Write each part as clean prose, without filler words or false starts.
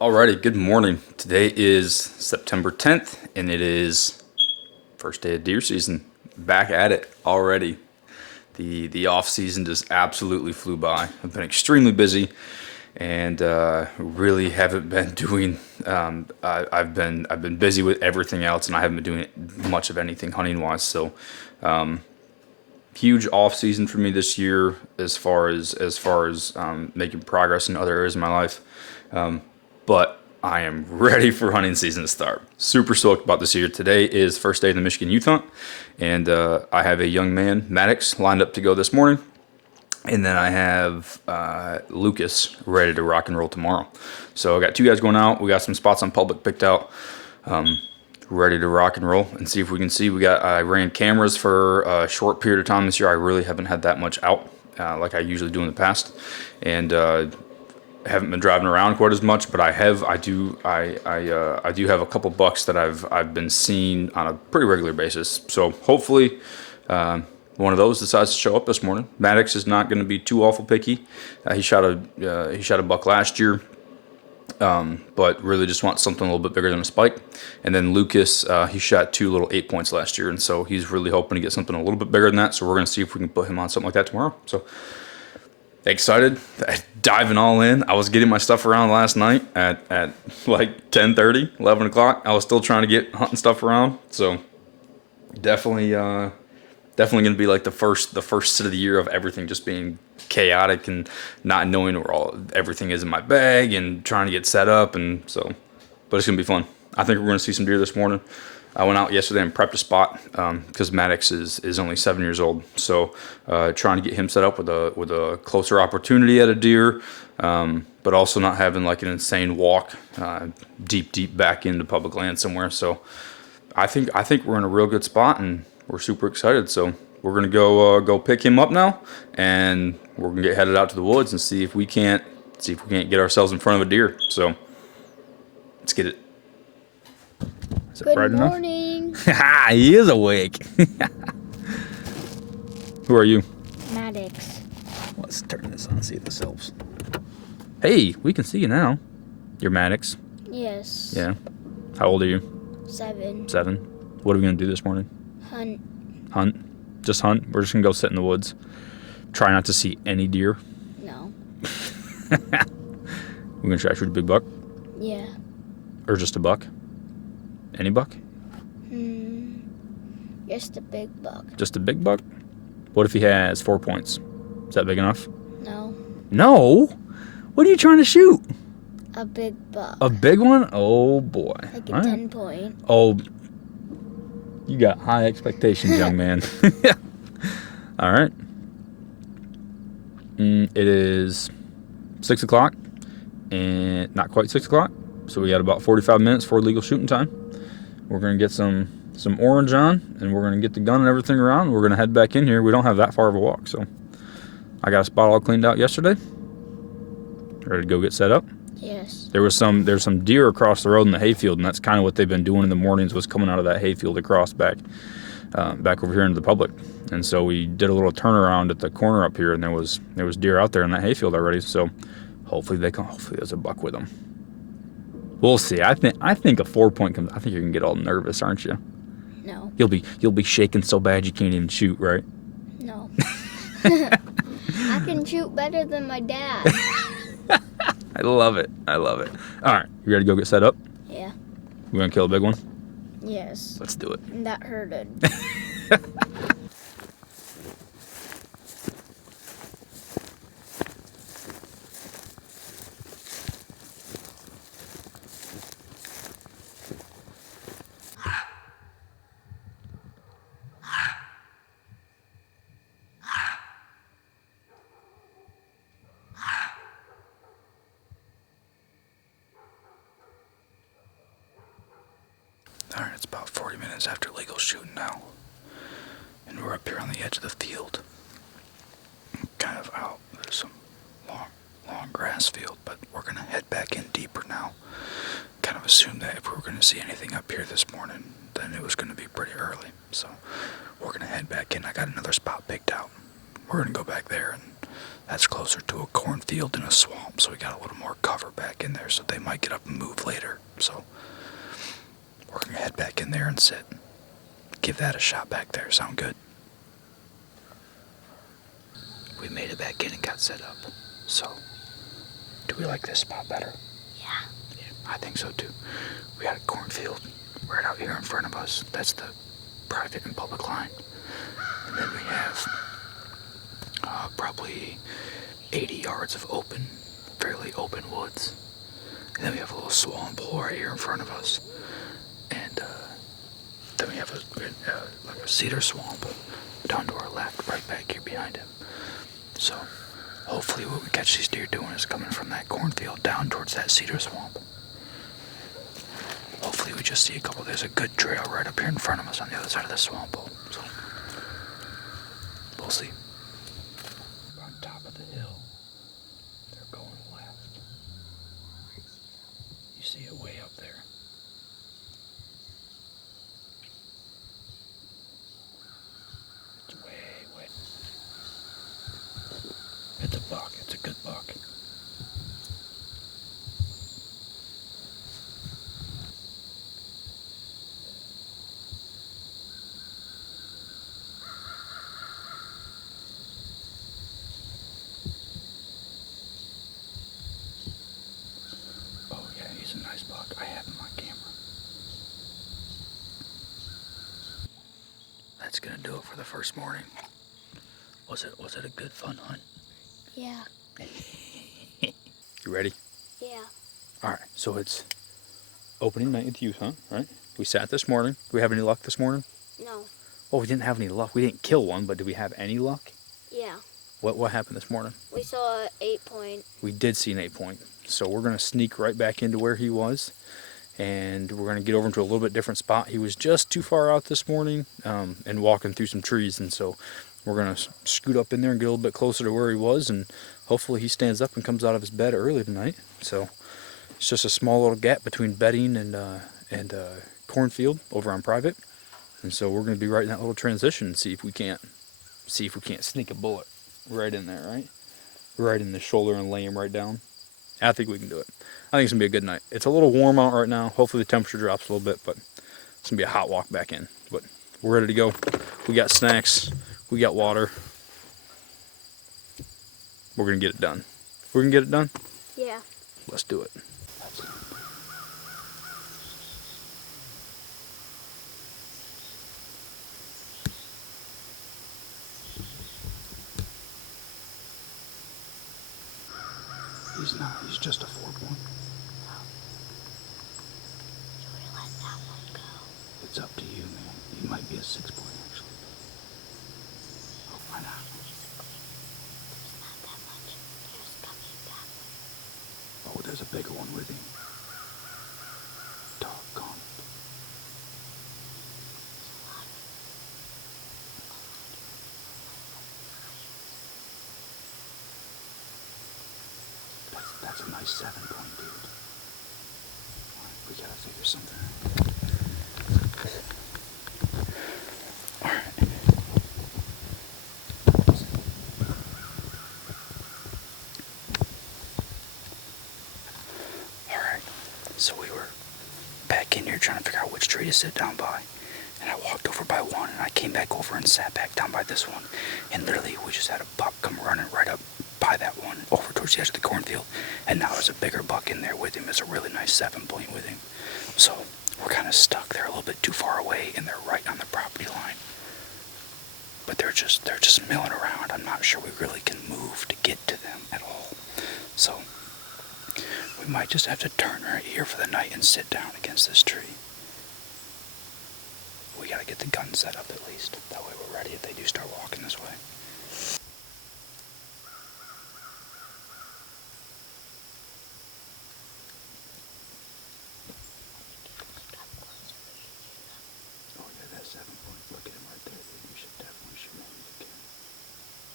Alrighty, good morning. Today is September 10th, and it is first day of deer season. Back at it already. The off season just absolutely flew by. I've been extremely busy, and really haven't been doing. I've been busy with everything else, and I haven't been doing much of anything hunting wise. So huge off season for me this year, as far as making progress in other areas of my life. But I am ready for hunting season to start. Super stoked about this year. Today is first day of the Michigan youth hunt, and I have a young man, Maddox, lined up to go this morning, and then I have Lucas ready to rock and roll tomorrow. So I got two guys going out. We got some spots on public picked out, ready to rock and roll and see if we can see. I ran cameras for a short period of time this year. I really haven't had that much out like I usually do in the past, and haven't been driving around quite as much, but I do have a couple bucks that I've been seeing on a pretty regular basis. So hopefully, one of those decides to show up this morning. Maddox is not going to be too awful picky. He shot a buck last year, but really just wants something a little bit bigger than a spike. And then Lucas, he shot two little 8 points last year, and so he's really hoping to get something a little bit bigger than that. So we're going to see if we can put him on something like that tomorrow. So excited, diving all in. I was getting my stuff around last night at like 10:30, 11 o'clock. I was still trying to get hunting stuff around. So definitely going to be like the first sit of the year of everything just being chaotic and not knowing where everything is in my bag and trying to get set up. And so, but it's going to be fun. I think we're going to see some deer this morning. I went out yesterday and prepped a spot because Maddox is only 7 years old. So trying to get him set up with a closer opportunity at a deer, but also not having like an insane walk deep back into public land somewhere. So I think we're in a real good spot, and we're super excited. So we're gonna go pick him up now, and we're gonna get headed out to the woods and see if we can't get ourselves in front of a deer. So let's get it. Is it Good bright morning. enough? He is awake. Who are you? Maddox. Let's turn this on and see if this helps. Hey, we can see you now. You're Maddox. Yes. Yeah. How old are you? 7. 7. What are we gonna do this morning? Hunt. Hunt. Just hunt. We're just gonna go sit in the woods. Try not to see any deer. No. We're gonna try to shoot a big buck, Yeah. or just a buck. Any buck? Just a big buck. Just a big buck? What if he has 4 points? Is that big enough? No. No? What are you trying to shoot? A big buck. A big one? Oh boy. Like a All right. 10 point. Oh, you got high expectations, young man. All right. It is 6 o'clock, and not quite 6 o'clock. So we got about 45 minutes for legal shooting time. We're going to get some orange on, and we're going to get the gun and everything around. We're going to head back in here. We don't have that far of a walk, so I got a spot all cleaned out yesterday. Ready to go get set up. Yes. There's some deer across the road in the hayfield, and that's kind of what they've been doing in the mornings, was coming out of that hayfield across back over here into the public. And so we did a little turnaround at the corner up here, and there was deer out there in that hayfield already. So hopefully there's a buck with them. We'll see. I think a 4 point comes. I think you're gonna get all nervous, aren't you? No. You'll be shaking so bad you can't even shoot, right? No. I can shoot better than my dad. I love it. All right, you ready to go get set up? Yeah. We're gonna kill a big one. Yes. Let's do it. And that hurted. All right, it's about 40 minutes after legal shooting now, and we're up here on the edge of the field, kind of out. There's some long grass field, but we're gonna head back in deeper now. Kind of assumed that if we were gonna see anything up here this morning, then it was gonna be pretty early. So we're gonna head back in. I got another spot picked out. We're gonna go back there and That's closer to a cornfield than a swamp, so we got a little more cover back in there, so they might get up and move later. So we're gonna head back in there and sit. Give that a shot back there. Sound good? We made it back in and got set up. So, do we like this spot better? Yeah, I think so too. We got a cornfield right out here in front of us. That's the private and public line. And then we have probably 80 yards of open, fairly open woods. And then we have a little swamp hole right here in front of us. And then we have like a cedar swamp down to our left, right back here behind him. So hopefully what we catch these deer doing is coming from that cornfield down towards that cedar swamp. Hopefully we just see a couple. There's a good trail right up here in front of us on the other side of the swamp hole. So we'll see. On top of the hill, they're going left. You see it way up there. It's way. It's a buck. It's a good buck. Oh yeah, he's a nice buck. I have him on camera. That's gonna do it for the first morning. Was it a good fun hunt? Yeah. You ready? Yeah. All right. So it's opening night with youth hunt, right? We sat this morning. Do we have any luck this morning? No. Well, we didn't have any luck. We didn't kill one, but did we have any luck? Yeah. What happened this morning? We saw an 8-point. We did see an 8-point. So we're gonna sneak right back into where he was, and we're gonna get over into a little bit different spot. He was just too far out this morning, and walking through some trees, and so we're gonna scoot up in there and get a little bit closer to where he was, and hopefully he stands up and comes out of his bed early tonight. So it's just a small little gap between bedding and cornfield over on private, and so we're gonna be right in that little transition and see if we can't sneak a bullet right in there, right in the shoulder and lay him right down. I think we can do it. I think it's gonna be a good night. It's a little warm out right now. Hopefully the temperature drops a little bit, but it's gonna be a hot walk back in. But we're ready to go. We got snacks. We got water. We're gonna get it done. We're gonna get it done? Yeah. Let's do it. He's not. He's just a 4-point. Should we let that one go? It's up to you, man. He might be a 6-point, actually. Oh, why not? There's not that much. There's coming that way. Oh, there's a bigger one with him. Doggone it. That's a nice 7-point, dude. Alright, we gotta figure something out. Alright. Alright. So we were back in here trying to figure out which tree to sit down by. And I walked over by one, and I came back over and sat back down by this one. And literally, we just had a buck come running right up by that one, over towards the edge of the cornfield. And now there's a bigger buck in there with him. It's a really nice 7-point with him. So we're kind of stuck. They're a little bit too far away, and they're right on the property line. But they're just milling around. I'm not sure we really can move to get to them at all. So we might just have to turn right here for the night and sit down against this tree. We gotta get the gun set up at least. That way we're ready if they do start walking this way. Oh yeah, that 7-point. Look at him right there, dude. You should definitely shoot him if you can.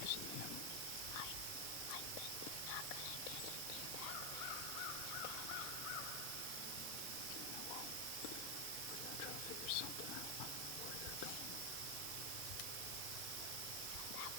You see him? I bet we're not gonna get a deer back there. Yeah, well, we gotta try to figure something out. I don't know where they're going. That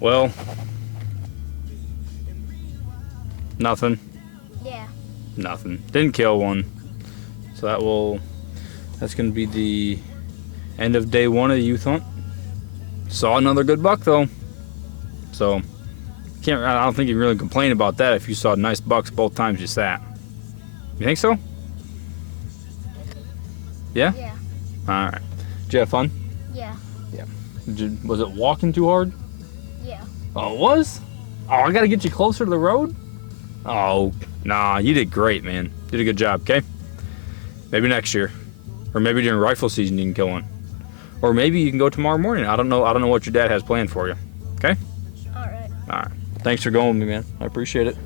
Well, nothing. Yeah. Nothing. Didn't kill one. So that's going to be the end of day 1 of the youth hunt. Saw another good buck though. So I don't think you can really complain about that if you saw nice bucks both times you sat. You think so? Yeah? Yeah. All right. Did you have fun? Yeah. Was it walking too hard? Yeah. Oh, it was? Oh, I got to get you closer to the road? Oh, nah, you did great, man. Did a good job, okay? Maybe next year. Or maybe during rifle season you can kill one. Or maybe you can go tomorrow morning. I don't know what your dad has planned for you. Okay? All right. All right. Thanks for going with me, man. I appreciate it.